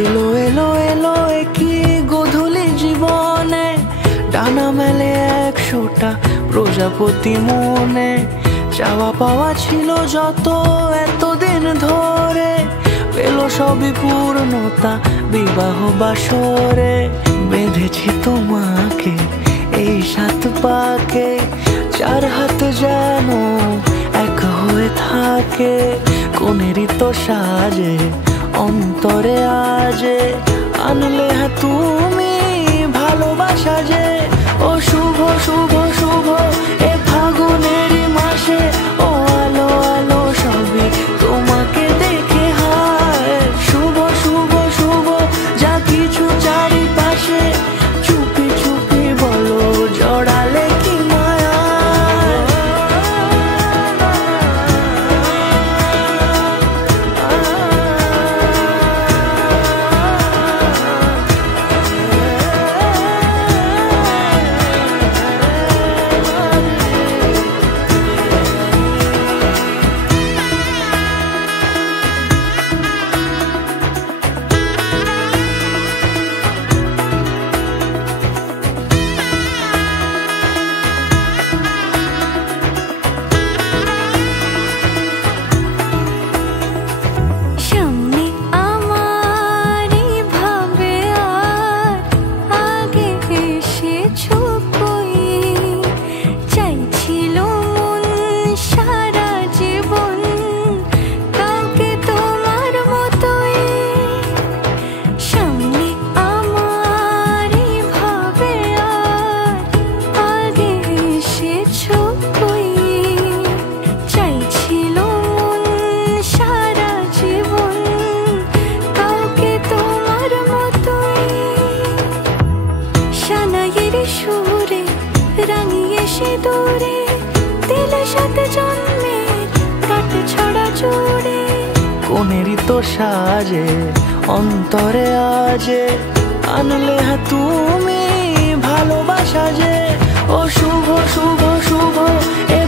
এলো এলো এলো একই গোধূলি জীবনে, ডানা মেলে 100টা প্রজাপতি মনে। চাওয়া পাওয়া ছিল যত এতদিন ধরে, পেল সবই পূর্ণতা বিবাহ বাসরে। বেঁধেছি তোমাকে এই 7 পাকে, 4 হাত যেন এক হয়ে থাকে। কোনেরই তো সাজে অন্তরে আজে, আনলে হ্যাঁ তুমি ভালোবাসা যে। ও শুভ শুভ শুভ এ ফাগুনেরই মাসে, ও আলো আলো সবই তোমাকে দেখে হায়। শুভ শুভ শুভ যা কিছু চারিপাশে, চুপি চুপি বলো জড়ালে কি মায়া। কোনেরই তো সাজে অন্তরে আজে, আনলে হ্যাঁ তুমি ভালোবাসা যে। ও শুভ শুভ শুভ এ